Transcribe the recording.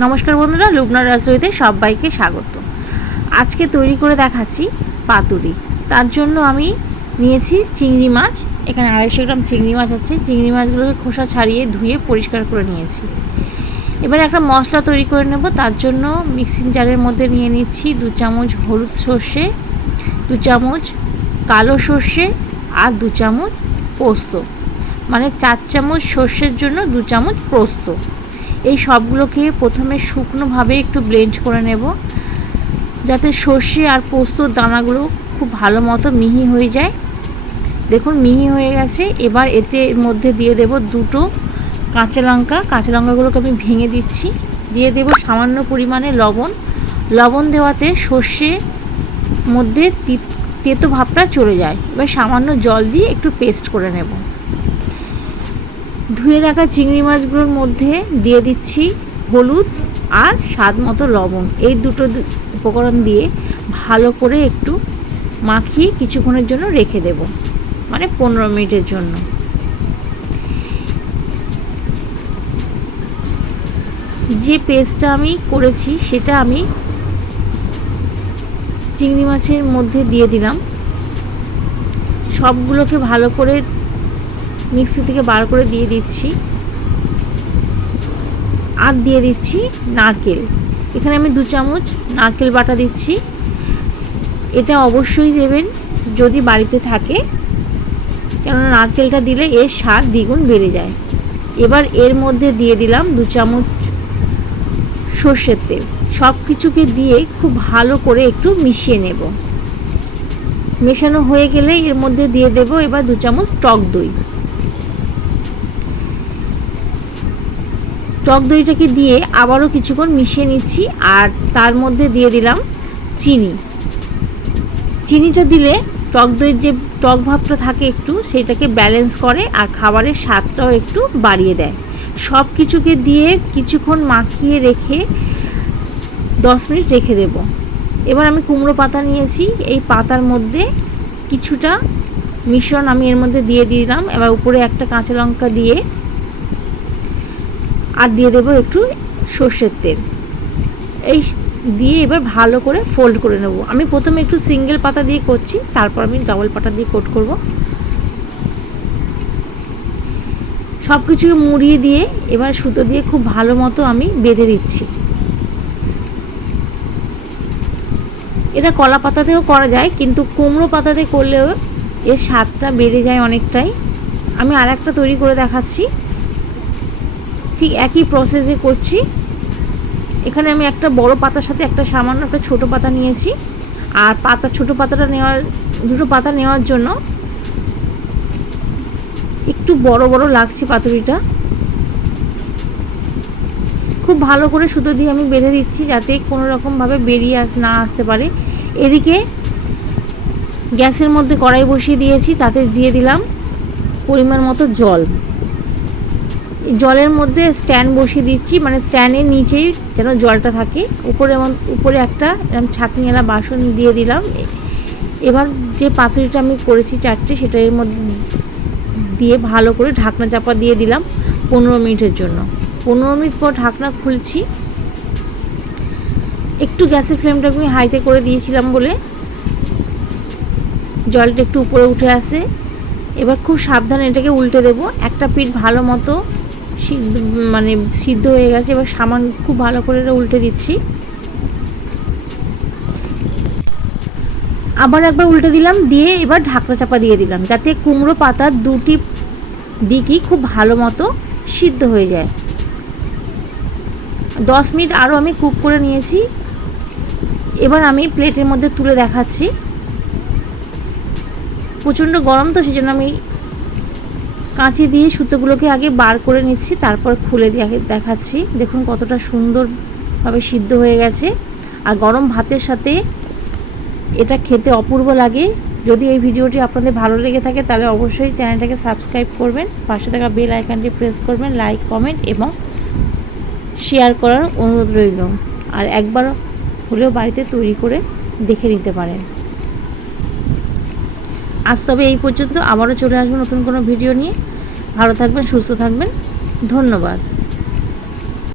নমস্কার বন্ধুরা, লুবনার রাসইতে সবাইকে স্বাগত। আজকে তৈরি করে দেখাচ্ছি পাতুরি। তার জন্য আমি নিয়েছি চিংড়ি মাছ। এখানে 250 গ্রাম চিংড়ি মাছ আছে। চিংড়ি মাছগুলোকে খোসা ছাড়িয়ে ধুয়ে পরিষ্কার করে নিয়েছি। এবার একটা মশলা তৈরি করে নেব। তার জন্য মিক্সিং জারের মধ্যে নিয়ে নিচ্ছি 2 চামচ হলুদ সর্ষে, 2 চামচ কালো সর্ষে আর 2 চামচ পোস্ত, মানে 4 চামচ সর্ষের জন্য 2 চামচ পোস্ত। এই সবগুলোকে প্রথমে শুকনোভাবে একটু ব্লেন্ড করে নেব, যাতে সর্ষে আর পোস্তর দানাগুলো খুব ভালো মতো মিহি হয়ে যায়। দেখুন মিহি হয়ে গেছে। এবার এর মধ্যে দিয়ে দেব 2টো কাঁচা লঙ্কা। কাঁচা লঙ্কাগুলোকে আমি ভেঙে দিচ্ছি। দিয়ে দেব সামান্য পরিমাণে লবণ দেওয়াতে সর্ষের মধ্যে তেতো ভাবটা চলে যায়। এবার সামান্য জল দিয়ে একটু পেস্ট করে নেব। ধুয়ে রাখা চিংড়ি মাছগুলোর মধ্যে দিয়ে দিচ্ছি হলুদ আর স্বাদ মতো লবণ। এই দুটো উপকরণ দিয়ে ভালো করে একটু মাখিয়ে কিছুক্ষণের জন্য রেখে দেব, মানে 15 মিনিটের জন্য। যে পেস্টটা আমি করেছি সেটা আমি চিংড়ি মাছের মধ্যে দিয়ে দিলাম। সবগুলোকে ভালো করে মিক্সি থেকে বার করে দিয়ে দিচ্ছি। আর দিয়ে দিচ্ছি নারকেল। এখানে আমি 2 চামচ নারকেল বাটা দিচ্ছি। এটা অবশ্যই দেবেন যদি বাড়িতে থাকে, কেননা নারকেলটা দিলে এর স্বাদ দ্বিগুণ বেড়ে যায়। এবার এর মধ্যে দিয়ে দিলাম 2 চামচ সর্ষের তেল। সব কিছুকে দিয়ে খুব ভালো করে একটু মিশিয়ে নেব। মেশানো হয়ে গেলে এর মধ্যে দিয়ে দেব এবার 2 চামচ টক দই। টক দইটাকে দিয়ে আবারও কিছুক্ষণ মিশিয়ে নিচ্ছি। আর তার মধ্যে দিয়ে দিলাম চিনি। চিনিটা দিলে টক দইয়ের যে টক ভাবটা থাকে একটু, সেটাকে ব্যালেন্স করে আর খাবারের স্বাদটাও একটু বাড়িয়ে দেয়। সব কিছুকে দিয়ে কিছুক্ষণ মাখিয়ে রেখে 10 মিনিট রেখে দেব। এবার আমি কুমড়ো পাতা নিয়েছি। এই পাতার মধ্যে কিছুটা মিশ্রণ আমি এর মধ্যে দিয়ে দিলাম। এবার উপরে একটা কাঁচা লঙ্কা দিয়ে আর দিয়ে দেবো একটু সর্ষের তেল। এই দিয়ে এবার ভালো করে ফোল্ড করে নেব। আমি প্রথমে একটু সিঙ্গেল পাতা দিয়ে করছি, তারপর আমি ডাবল পাতা দিয়ে কোট করব। সব কিছুকে মুড়িয়ে দিয়ে এবার সুতো দিয়ে খুব ভালো মতো আমি বেঁধে দিচ্ছি। এটা কলা পাতাতেও করা যায়, কিন্তু কুমড়ো পাতাতে করলেও এর স্বাদটা বেড়ে যায় অনেকটাই। আমি আর একটা তৈরি করে দেখাচ্ছি, ঠিক একই প্রসেসে করছি। এখানে আমি একটা বড় পাতার সাথে একটা সামান্য একটা ছোটো পাতা নিয়েছি। আর ছোটো পাতাটা দুটো পাতা নেওয়ার জন্য একটু বড় বড় লাগছে পাতুরিটা। খুব ভালো করে সুতো দিয়ে আমি বেঁধে দিচ্ছি, যাতে কোনো রকমভাবে বেরিয়ে না আসতে পারে। এদিকে গ্যাসের মধ্যে কড়াই বসিয়ে দিয়েছি, তাতে দিয়ে দিলাম পরিমাণ মতো জল। জলের মধ্যে স্ট্যান্ড বসিয়ে দিচ্ছি, মানে স্ট্যান্ডের নিচেই যেন জলটা থাকে। উপরে একটা ছাঁকনিওয়ালা বাসন দিয়ে দিলাম। এবার যে পাতুরিটা আমি করেছি 4টে, সেটা এর মধ্যে দিয়ে ভালো করে ঢাকনা চাপা দিয়ে দিলাম 15 মিনিটের জন্য। 15 মিনিট পর ঢাকনা খুলছি। একটু গ্যাসের ফ্লেমটা আমি হাইতে করে দিয়েছিলাম বলে জলটা একটু উপরে উঠে আসে। এবার খুব সাবধানে এটাকে উল্টে দেব। একটা পিঠ ভালো মতো সিদ্ধ হয়ে গেছে। এবার খুব ভালো করে এটা উল্টে দিচ্ছি। আবার একবার উল্টে দিলাম, দিয়ে এবার ঢাকনা চাপা দিয়ে দিলাম, যাতে কুমড়ো পাতার দুটি দিকই খুব ভালো মতো সিদ্ধ হয়ে যায়। 10 মিনিট আরও আমি কুক করে নিয়েছি। এবার আমি প্লেটের মধ্যে তুলে দেখাচ্ছি। প্রচণ্ড গরম তো, সেজন্য আমি কাঁচি দিয়ে সুতোগুলোকে আগে বার করে নিচ্ছি, তারপর খুলে দেখাচ্ছি। দেখুন কতটা সুন্দরভাবে সিদ্ধ হয়ে গেছে। আর গরম ভাতের সাথে এটা খেতে অপূর্ব লাগে। যদি এই ভিডিওটি আপনাদের ভালো লেগে থাকে তাহলে অবশ্যই চ্যানেলটাকে সাবস্ক্রাইব করবেন, পাশে থাকা বেল আইকনটি প্রেস করবেন, লাইক কমেন্ট এবং শেয়ার করার অনুরোধ রইল। আর একবার হলেও বাড়িতে তৈরি করে দেখে নিতে পারেন। আজ তবে এই পর্যন্ত। আবারও চলে আসবো নতুন কোনো ভিডিও নিয়ে। ভালো থাকবেন, সুস্থ থাকবেন। ধন্যবাদ।